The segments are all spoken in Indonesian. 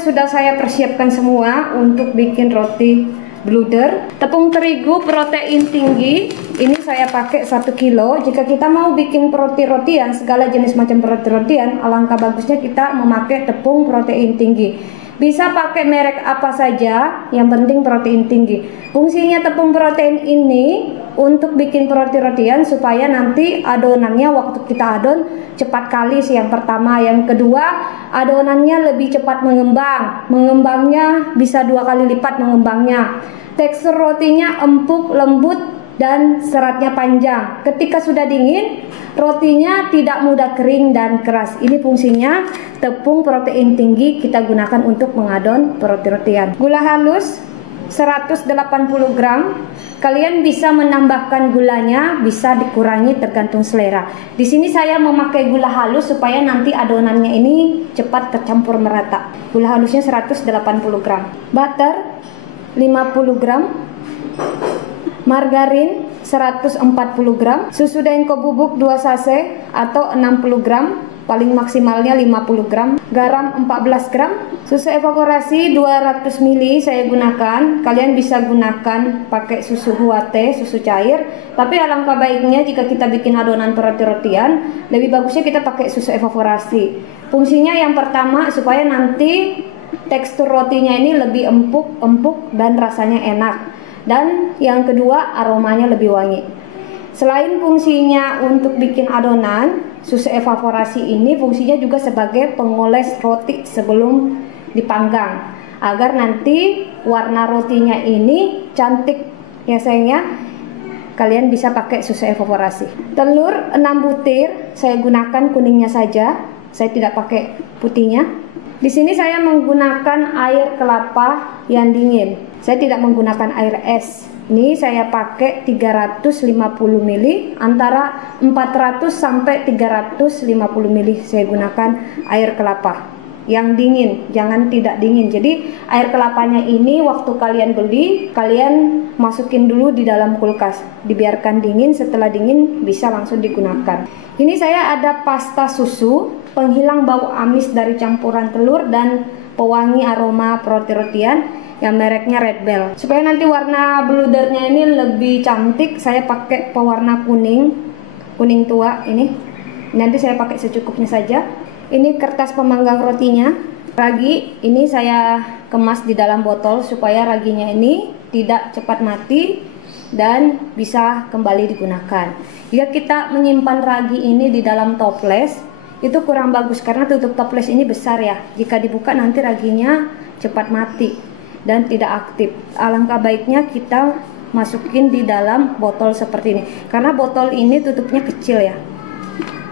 sudah saya persiapkan semua untuk bikin roti bluder. Tepung terigu protein tinggi ini saya pakai 1 kilo. Jika kita mau bikin roti-rotian, segala jenis macam roti-rotian, alangkah bagusnya kita memakai tepung protein tinggi. Bisa pakai merek apa saja, yang penting protein tinggi. Fungsinya tepung protein ini untuk bikin roti-rotian supaya nanti adonannya waktu kita adon cepat kalis, yang pertama. Yang kedua, adonannya lebih cepat mengembang. Mengembangnya bisa 2 kali lipat mengembangnya. Tekstur rotinya empuk, lembut, dan seratnya panjang. Ketika sudah dingin, rotinya tidak mudah kering dan keras. Ini fungsinya tepung protein tinggi kita gunakan untuk mengadon roti-rotian. Gula halus 180 gram. Kalian bisa menambahkan gulanya, bisa dikurangi tergantung selera. Di sini saya memakai gula halus supaya nanti adonannya ini cepat tercampur merata. Gula halusnya 180 gram. Butter 50 gram. Margarin 140 gram, susu dengko bubuk 2 sachet atau 60 gram, paling maksimalnya 50 gram, garam 14 gram, susu evaporasi 200 ml saya gunakan. Kalian bisa gunakan pakai susu huate, susu cair, tapi alangkah baiknya jika kita bikin adonan roti-rotian, lebih bagusnya kita pakai susu evaporasi. Fungsinya yang pertama supaya nanti tekstur rotinya ini lebih empuk dan rasanya enak. Dan yang kedua, aromanya lebih wangi. Selain fungsinya untuk bikin adonan, susu evaporasi ini fungsinya juga sebagai pengoles roti sebelum dipanggang, agar nanti warna rotinya ini cantik ya sayangnya. Kalian bisa pakai susu evaporasi. Telur 6 butir, saya gunakan kuningnya saja, saya tidak pakai putihnya. Di sini saya menggunakan air kelapa yang dingin. Saya tidak menggunakan air es. Ini saya pakai 350 ml, antara 400 sampai 350 ml saya gunakan air kelapa yang dingin, jangan tidak dingin. Jadi air kelapanya ini waktu kalian beli, kalian masukin dulu di dalam kulkas, dibiarkan dingin. Setelah dingin bisa langsung digunakan. Ini saya ada pasta susu penghilang bau amis dari campuran telur dan pewangi aroma roti-rotian yang mereknya Red Bell. Supaya nanti warna bludernya ini lebih cantik, saya pakai pewarna kuning tua ini. Nanti saya pakai secukupnya saja. Ini kertas pemanggang rotinya. Ragi ini saya kemas di dalam botol supaya raginya ini tidak cepat mati dan bisa kembali digunakan. Jika kita menyimpan ragi ini di dalam toples, itu kurang bagus karena tutup toples ini besar ya. Jika dibuka nanti raginya cepat mati dan tidak aktif. Alangkah baiknya kita masukin di dalam botol seperti ini, karena botol ini tutupnya kecil ya.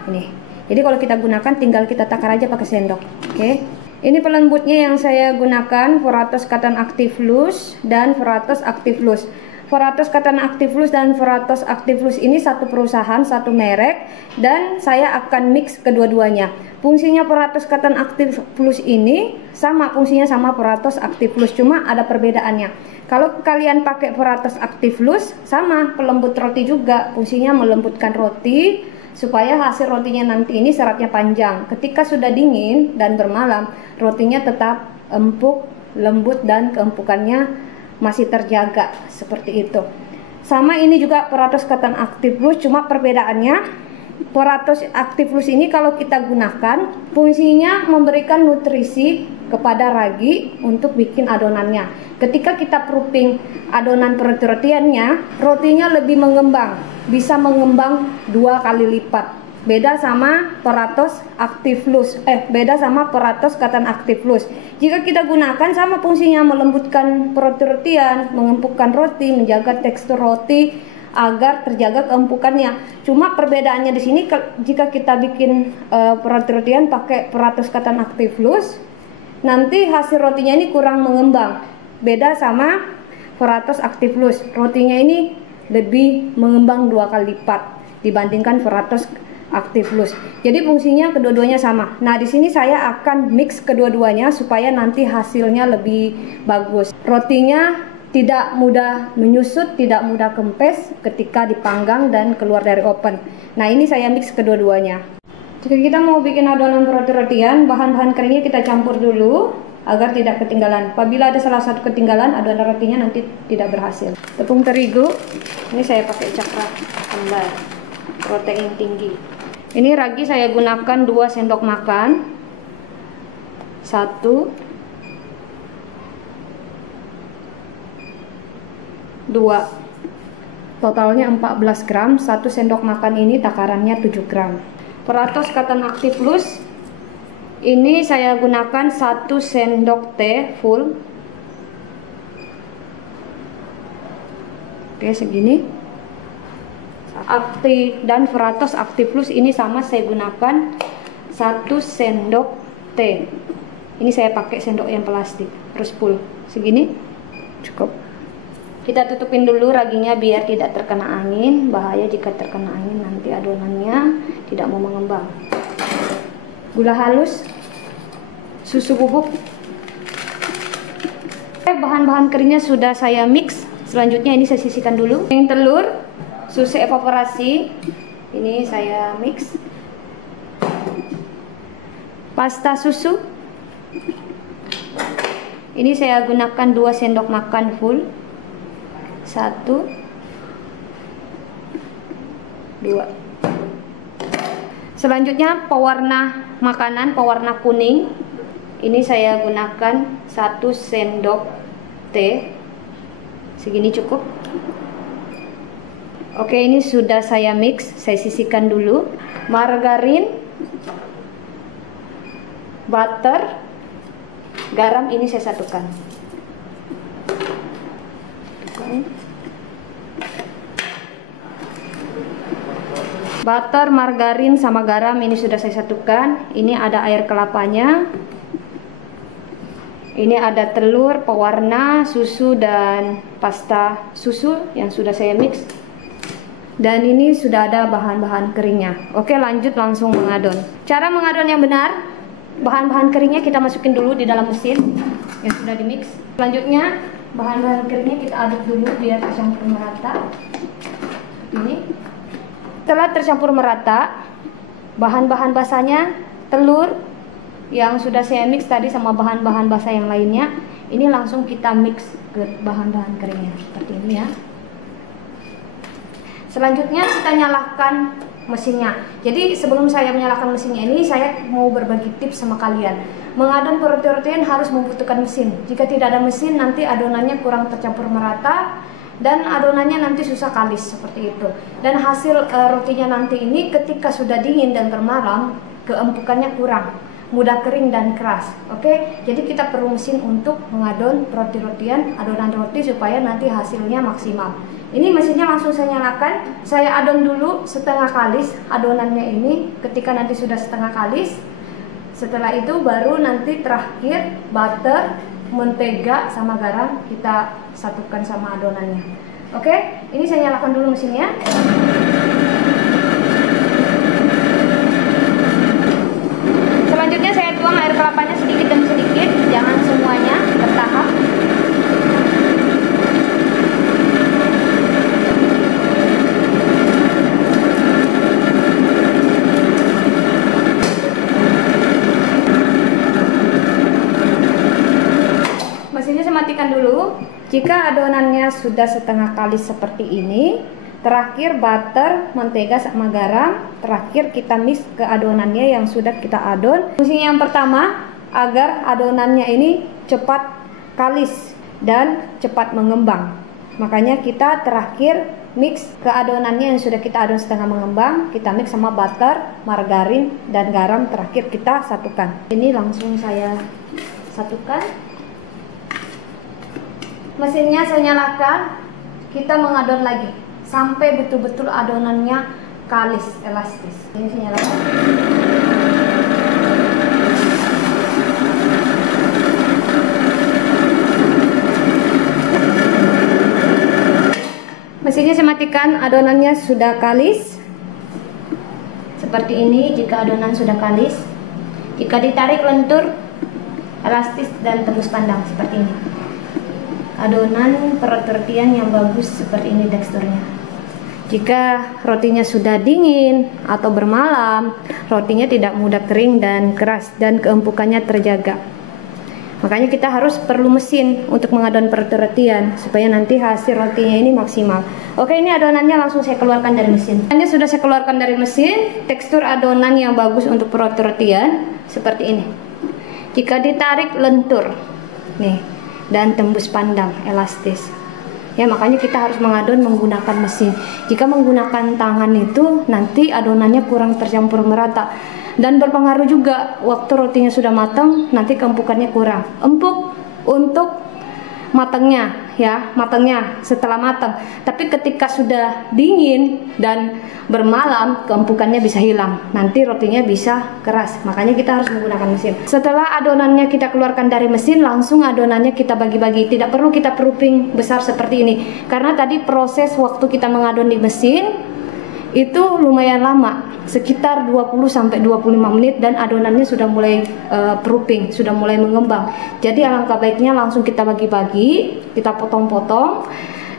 Ini. Jadi kalau kita gunakan tinggal kita takar aja pakai sendok. Oke. Ini pelembutnya yang saya gunakan, Foratos Cotton Active Loose dan Foratos Active Loose. Foratos Cotton Active Loose dan Foratos Active Loose ini satu perusahaan, satu merek, dan saya akan mix kedua-duanya. Fungsinya Foratos Cotton Active Loose ini sama, fungsinya sama Foratos Active Loose, cuma ada perbedaannya. Kalau kalian pakai Foratos Active Loose, sama pelembut roti juga, fungsinya melembutkan roti supaya hasil rotinya nanti ini seratnya panjang. Ketika sudah dingin dan bermalam, rotinya tetap empuk, lembut, dan keempukannya masih terjaga seperti itu. Sama ini juga Foratos Cotton Active Loose, cuma perbedaannya Foratos Active Loose ini kalau kita gunakan fungsinya memberikan nutrisi kepada ragi untuk bikin adonannya. Ketika kita proofing adonan roti-rotiannya, rotinya lebih mengembang, bisa mengembang 2 kali lipat. Beda sama Foratos Active Loose, beda sama Foratos Cotton Active Loose. Jika kita gunakan sama fungsinya melembutkan roti-rotian, mengempukkan roti, menjaga tekstur roti agar terjaga keempukannya. Cuma perbedaannya di sini jika kita bikin roti-rotian pakai Foratos Cotton Active Loose, nanti hasil rotinya ini kurang mengembang. Beda sama Foratos Active Loose, rotinya ini lebih mengembang 2 kali lipat dibandingkan Foratos Active Loose. Jadi fungsinya kedua-duanya sama. Nah, di sini saya akan mix kedua-duanya supaya nanti hasilnya lebih bagus. Rotinya tidak mudah menyusut, tidak mudah kempes ketika dipanggang dan keluar dari oven. Nah, ini saya mix kedua-duanya. Jika kita mau bikin adonan roti-rotian, bahan-bahan keringnya kita campur dulu. agar tidak ketinggalan. Apabila ada salah satu ketinggalan, adonan rotinya nanti tidak berhasil. Tepung terigu, ini saya pakai cakra kembar, protein tinggi. Ini ragi saya gunakan 2 sendok makan. 1, 2. Totalnya 14 gram. 1 sendok makan ini takarannya 7 gram. Peratus katan aktif plus, ini saya gunakan 1 sendok teh full. Oke, segini. Aktif dan Feratos aktif plus ini sama, saya gunakan 1 sendok teh. Ini saya pakai sendok yang plastik. Terus full segini cukup. Kita tutupin dulu raginya biar tidak terkena angin. Bahaya jika terkena angin, nanti adonannya tidak mau mengembang. Gula halus, susu bubuk. Bahan-bahan keringnya sudah saya mix. Selanjutnya ini saya sisihkan dulu. Yang telur, susu evaporasi, ini saya mix. Pasta susu, ini saya gunakan 2 sendok makan full. 1, 2. Selanjutnya pewarna makanan, pewarna kuning. Ini saya gunakan 1 sendok teh. Segini cukup. Oke, ini sudah saya mix, saya sisihkan dulu. Margarin, butter, garam ini saya satukan. Butter, margarin sama garam ini sudah saya satukan. Ini ada air kelapanya. Ini ada telur, pewarna, susu dan pasta susu yang sudah saya mix. Dan ini sudah ada bahan-bahan keringnya. Oke, lanjut langsung mengadon. Cara mengadon yang benar, bahan-bahan keringnya kita masukin dulu di dalam mesin yang sudah di mix. Selanjutnya bahan-bahan keringnya kita aduk dulu biar tercampur merata. Ini. Setelah tercampur merata, bahan-bahan basahnya, telur yang sudah saya mix tadi sama bahan-bahan basah yang lainnya, ini langsung kita mix ke bahan-bahan keringnya seperti ini ya. Selanjutnya kita nyalakan mesinnya. Jadi sebelum saya menyalakan mesinnya ini, saya mau berbagi tips sama kalian. Mengadon roti-rotian harus membutuhkan mesin. Jika tidak ada mesin, nanti adonannya kurang tercampur merata dan adonannya nanti susah kalis seperti itu. Dan hasil rotinya nanti ini ketika sudah dingin dan bermalam, keempukannya kurang, mudah kering dan keras. Oke, jadi kita perlu mesin untuk mengadon roti-rotian, adonan roti supaya nanti hasilnya maksimal. Ini mesinnya langsung saya nyalakan. Saya adon dulu setengah kalis adonannya ini. Ketika nanti sudah setengah kalis, setelah itu baru nanti terakhir butter, mentega sama garam kita satukan sama adonannya. Oke, ini saya nyalakan dulu mesinnya. Selanjutnya saya tuang air kelapanya sedikit demi sedikit, jangan semuanya, bertahap. Mesinnya saya matikan dulu. Jika adonannya sudah setengah kalis seperti ini, terakhir butter, mentega sama garam, terakhir kita mix ke adonannya yang sudah kita adon. Fungsinya yang pertama agar adonannya ini cepat kalis dan cepat mengembang. Makanya kita terakhir mix ke adonannya yang sudah kita adon setengah mengembang, kita mix sama butter, margarin dan garam, terakhir kita satukan. Ini langsung saya satukan. Mesinnya saya nyalakan, kita mengadon lagi sampai betul-betul adonannya kalis, elastis. Ini saya nyalakan. Mesinnya saya matikan, adonannya sudah kalis. Seperti ini jika adonan sudah kalis. Jika ditarik lentur, elastis dan tembus pandang seperti ini. Adonan roti-rotian yang bagus seperti ini teksturnya. Jika rotinya sudah dingin atau bermalam, rotinya tidak mudah kering dan keras dan keempukannya terjaga. Makanya kita harus perlu mesin untuk mengadon perhati-hatian supaya nanti hasil rotinya ini maksimal. Oke, ini adonannya langsung saya keluarkan dari mesin. Ini sudah saya keluarkan dari mesin. Tekstur adonan yang bagus untuk perhati-hatian seperti ini. Jika ditarik lentur, nih, dan tembus pandang, elastis. Ya, makanya kita harus mengadon menggunakan mesin. Jika menggunakan tangan itu nanti adonannya kurang tercampur merata. Dan berpengaruh juga waktu rotinya sudah matang, nanti keempukannya kurang. Empuk untuk matangnya, ya, matangnya setelah matang. Tapi ketika sudah dingin dan bermalam, keempukannya bisa hilang. Nanti rotinya bisa keras. Makanya kita harus menggunakan mesin. Setelah adonannya kita keluarkan dari mesin, langsung adonannya kita bagi-bagi. Tidak perlu kita proofing besar seperti ini. Karena tadi proses waktu kita mengadon di mesin itu lumayan lama, sekitar 20-25 menit, dan adonannya sudah mulai proofing, sudah mulai mengembang. Jadi alangkah baiknya langsung kita bagi-bagi, kita potong-potong,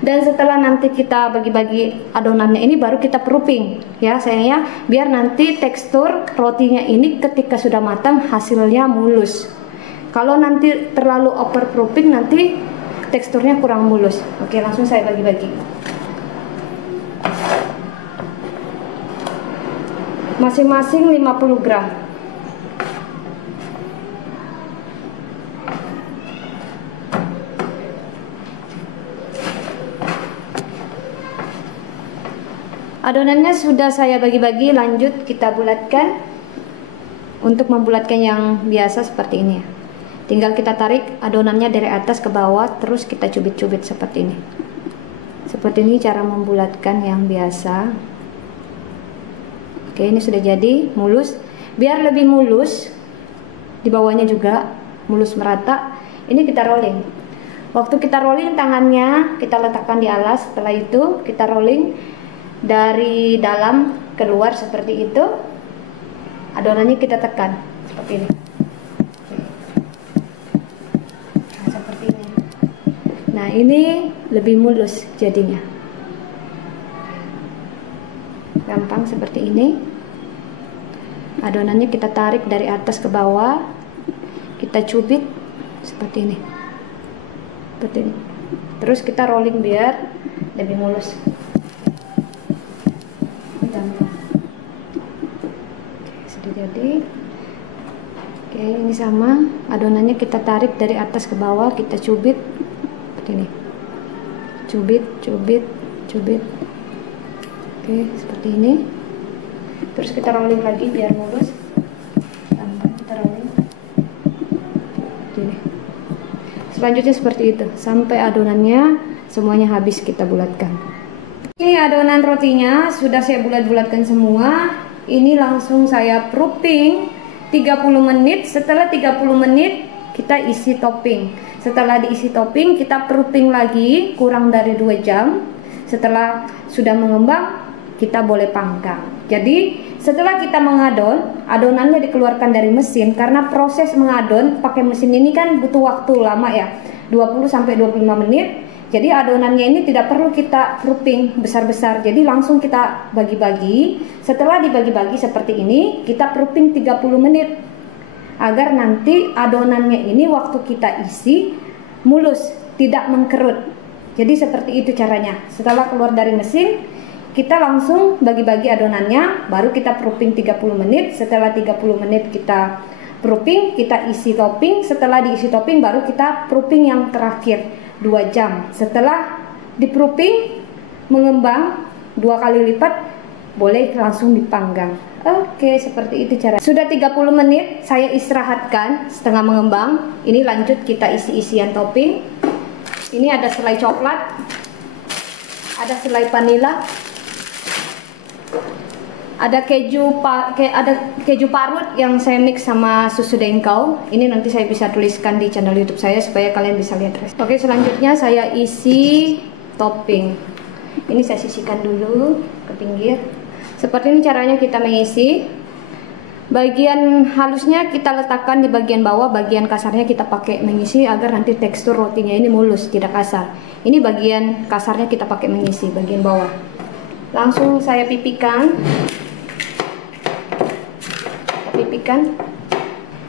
dan setelah nanti kita bagi-bagi adonannya ini baru kita proofing, ya sayangnya, biar nanti tekstur rotinya ini ketika sudah matang hasilnya mulus. Kalau nanti terlalu over proofing nanti teksturnya kurang mulus. Oke, langsung saya bagi-bagi. Masing-masing 50 gram. Adonannya sudah saya bagi-bagi, lanjut kita bulatkan. Untuk membulatkan yang biasa seperti ini ya. Tinggal kita tarik adonannya dari atas ke bawah, terus kita cubit-cubit seperti ini. Seperti ini cara membulatkan yang biasa. Oke, ini sudah jadi mulus. Biar lebih mulus, di bawahnya juga mulus merata, ini kita rolling. Waktu kita rolling, tangannya kita letakkan di alas. Setelah itu kita rolling dari dalam keluar seperti itu. Adonannya kita tekan seperti ini. Nah, seperti ini. Nah, ini lebih mulus jadinya. Gampang seperti ini. Adonannya kita tarik dari atas ke bawah, kita cubit seperti ini, seperti ini. Terus kita rolling biar lebih mulus. Gampang. Oke, sudah jadi. Oke, ini sama. Adonannya kita tarik dari atas ke bawah, kita cubit seperti ini. Cubit, cubit, cubit. Oke, seperti ini. Terus kita rolling lagi biar mulus. Gampang, kita rolling. Gini. Selanjutnya seperti itu sampai adonannya semuanya habis kita bulatkan. Ini adonan rotinya sudah saya bulat-bulatkan semua. Ini langsung saya proofing 30 menit. Setelah 30 menit kita isi topping. Setelah diisi topping kita proofing lagi kurang dari 2 jam. Setelah sudah mengembang kita boleh panggang. Jadi setelah kita mengadon, adonannya dikeluarkan dari mesin. Karena proses mengadon pakai mesin ini kan butuh waktu lama ya, 20-25 menit. Jadi adonannya ini tidak perlu kita proofing besar-besar. Jadi langsung kita bagi-bagi. Setelah dibagi-bagi seperti ini, kita proofing 30 menit. Agar nanti adonannya ini waktu kita isi mulus, tidak mengkerut. Jadi seperti itu caranya. Setelah keluar dari mesin, kita langsung bagi-bagi adonannya, baru kita proofing 30 menit. Setelah 30 menit kita proofing, kita isi topping. Setelah diisi topping baru kita proofing yang terakhir 2 jam. Setelah di proofing mengembang 2 kali lipat, boleh langsung dipanggang. Oke, seperti itu cara. Sudah 30 menit saya istirahatkan setengah mengembang. Ini lanjut kita isi-isian topping. Ini ada selai coklat, ada selai vanila, ada keju parut yang saya mix sama susu dengkau. Ini nanti saya bisa tuliskan di channel YouTube saya supaya kalian bisa lihat. Oke, selanjutnya saya isi topping. Ini saya sisihkan dulu ke pinggir. Seperti ini caranya kita mengisi. Bagian halusnya kita letakkan di bagian bawah, bagian kasarnya kita pakai mengisi agar nanti tekstur rotinya ini mulus, tidak kasar. Ini bagian kasarnya kita pakai mengisi, bagian bawah. Langsung saya pipikan.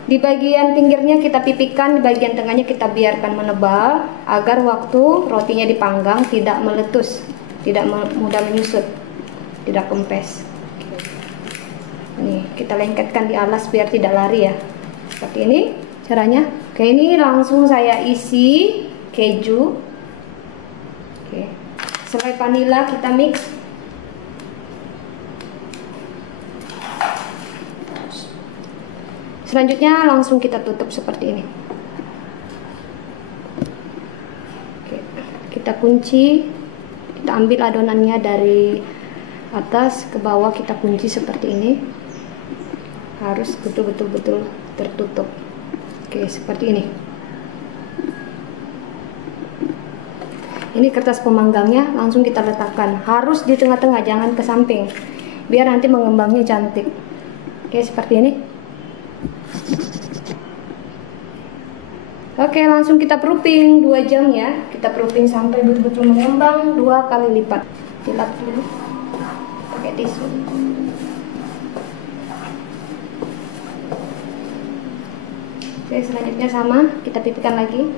Di bagian pinggirnya kita pipihkan, di bagian tengahnya kita biarkan menebal agar waktu rotinya dipanggang tidak meletus, tidak mudah menyusut, tidak kempes. Nih, kita lengketkan di alas biar tidak lari ya. Seperti ini caranya. Oke, ini langsung saya isi keju. Oke. Selai vanila kita mix. Selanjutnya langsung kita tutup seperti ini. Oke, kita kunci, kita ambil adonannya dari atas ke bawah, kita kunci seperti ini. Harus betul-betul tertutup. Oke, seperti ini. Ini kertas pemanggangnya langsung kita letakkan. Harus di tengah-tengah, jangan ke samping, biar nanti mengembangnya cantik. Oke, seperti ini. Oke, langsung kita proofing 2 jam ya. Kita proofing sampai betul-betul mengembang 2 kali lipat. Dilap dulu pakai tisu. Oke, selanjutnya sama, kita pipihkan lagi.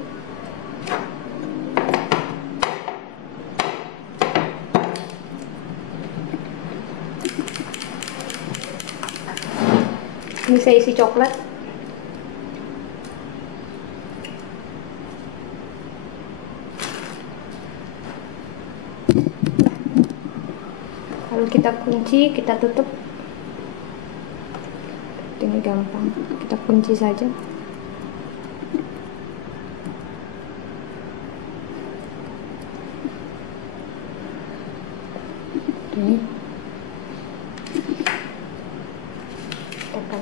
Ini saya isi coklat. Lalu kita kunci, kita tutup. Ini gampang, kita kunci saja. Ini. Tekan.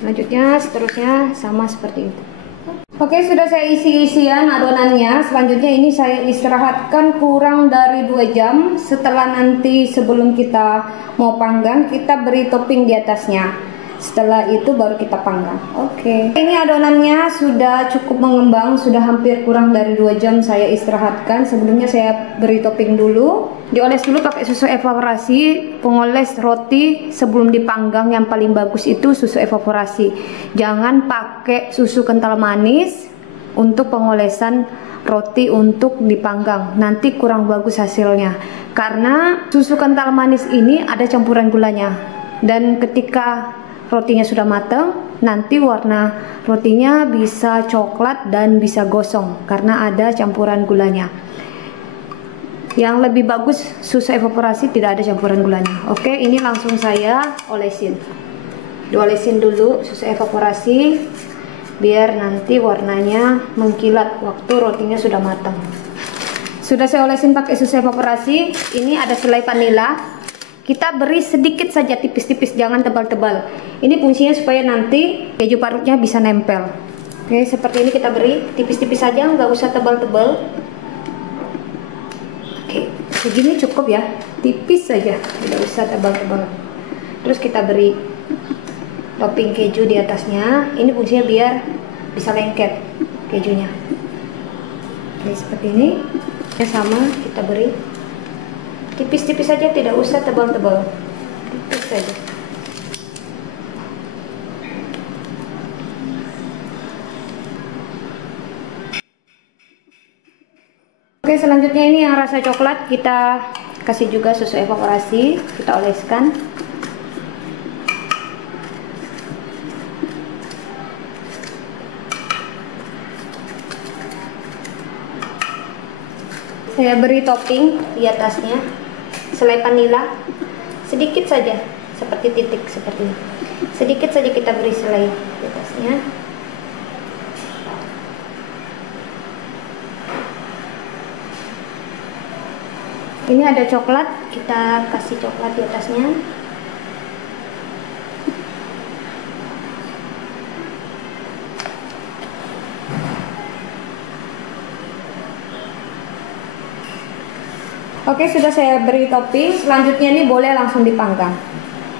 Selanjutnya, seterusnya sama seperti itu. Oke, sudah saya isi isian adonannya. Selanjutnya ini saya istirahatkan kurang dari 2 jam. Setelah nanti sebelum kita mau panggang, kita beri topping di atasnya. Setelah itu baru kita panggang. Oke, ini adonannya sudah cukup mengembang, sudah hampir kurang dari 2 jam saya istirahatkan. Sebelumnya saya beri topping dulu. Dioles dulu pakai susu evaporasi. Pengoles roti sebelum dipanggang yang paling bagus itu susu evaporasi. Jangan pakai susu kental manis untuk pengolesan roti untuk dipanggang. Nanti kurang bagus hasilnya. Karena susu kental manis ini ada campuran gulanya. Dan ketika rotinya sudah matang, nanti warna rotinya bisa coklat dan bisa gosong karena ada campuran gulanya. Yang lebih bagus susu evaporasi, tidak ada campuran gulanya. Oke, ini langsung saya olesin. Diolesin dulu susu evaporasi biar nanti warnanya mengkilat waktu rotinya sudah matang. Sudah saya olesin pakai susu evaporasi. Ini ada selai vanila. Kita beri sedikit saja, tipis-tipis, jangan tebal-tebal. Ini fungsinya supaya nanti keju parutnya bisa nempel. Oke, seperti ini kita beri tipis-tipis saja, nggak usah tebal-tebal. Oke, segini cukup ya, tipis saja, tidak usah tebal-tebal. Terus kita beri topping keju di atasnya. Ini fungsinya biar bisa lengket kejunya. Oke, seperti ini. Ya, sama, kita beri tipis-tipis saja, tidak usah tebal-tebal, tipis saja. Oke, selanjutnya ini yang rasa coklat, kita kasih juga susu evaporasi, kita oleskan. Saya beri topping di atasnya selai vanila sedikit saja, seperti titik seperti ini. Sedikit saja kita beri selai di atasnya. Ini ada coklat, kita kasih coklat di atasnya. Oke, sudah saya beri topping. Selanjutnya ini boleh langsung dipanggang.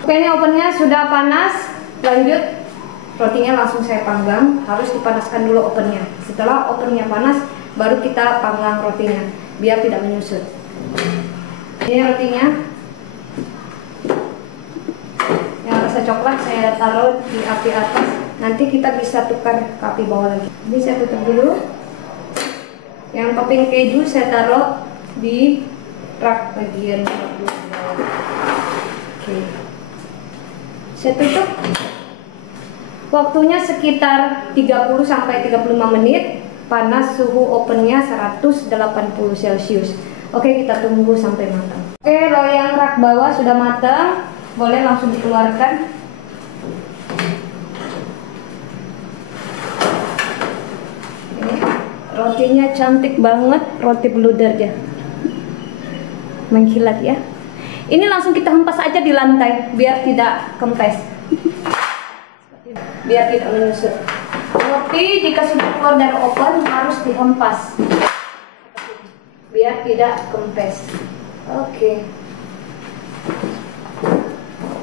Oke, ini ovennya sudah panas. Lanjut, rotinya langsung saya panggang. Harus dipanaskan dulu ovennya. Setelah ovennya panas, baru kita panggang rotinya, biar tidak menyusut. Ini rotinya yang rasa coklat saya taruh di api atas. Nanti kita bisa tukar ke api bawah lagi. Ini saya tutup dulu. Yang topping keju saya taruh di rak bagian bawah. Oke. Saya tutup. Waktunya sekitar 30 sampai 35 menit. Panas suhu ovennya 180 celcius. Oke, kita tunggu sampai matang. Oke, loyang rak bawah sudah matang. Boleh langsung dikeluarkan. Ini rotinya cantik banget, roti bluder ya. Mengkilat ya. Ini langsung kita hempas aja di lantai biar tidak kempes. Biar tidak menyusut. Roti jika sudah keluar dari oven harus dihempas biar tidak kempes. Oke.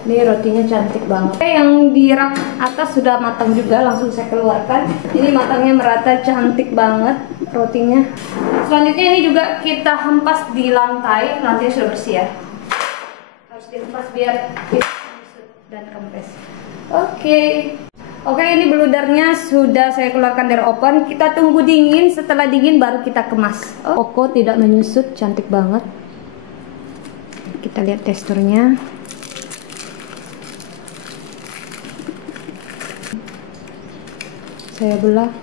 Ini rotinya cantik banget. Oke, yang di rak atas sudah matang juga, langsung saya keluarkan. Ini matangnya merata, cantik banget rotinya. Selanjutnya ini juga kita hempas di lantai. Lantainya sudah bersih ya. Harus dihempas biar tidak menyusut dan kempes. Oke. Oke, ini bludernya sudah saya keluarkan dari oven. Kita tunggu dingin, setelah dingin baru kita kemas. Koko tidak menyusut, cantik banget. Kita lihat teksturnya. Saya belah.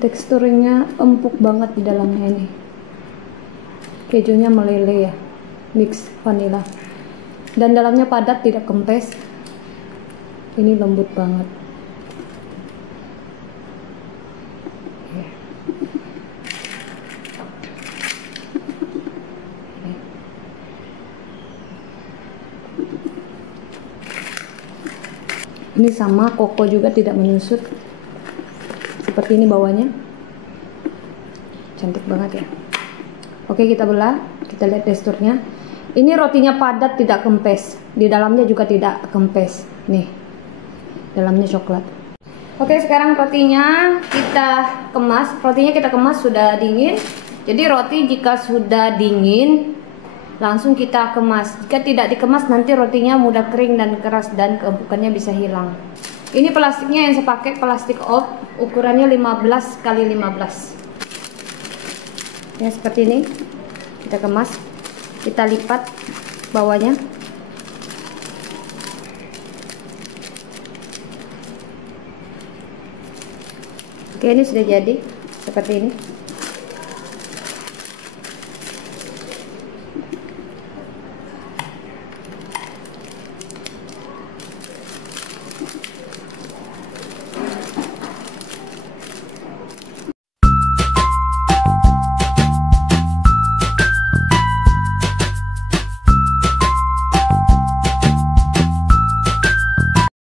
Teksturnya empuk banget di dalamnya ini. Kejunya meleleh ya, mix vanilla. Dan dalamnya padat, tidak kempes. Ini lembut banget. Ini sama, koko juga tidak menyusut. Seperti ini bawahnya. Cantik banget ya. Oke, kita belah. Kita lihat teksturnya. Ini rotinya padat, tidak kempes. Di dalamnya juga tidak kempes. Nih. Dalamnya coklat. Oke, sekarang rotinya kita kemas. Rotinya kita kemas sudah dingin. Jadi roti jika sudah dingin langsung kita kemas. Jika tidak dikemas nanti rotinya mudah kering dan keras dan keempukannya bisa hilang. Ini plastiknya yang saya pakai plastik off, ukurannya 15 x 15. Ya, seperti ini. Kita kemas. Kita lipat bawahnya. Oke, ini sudah jadi seperti ini.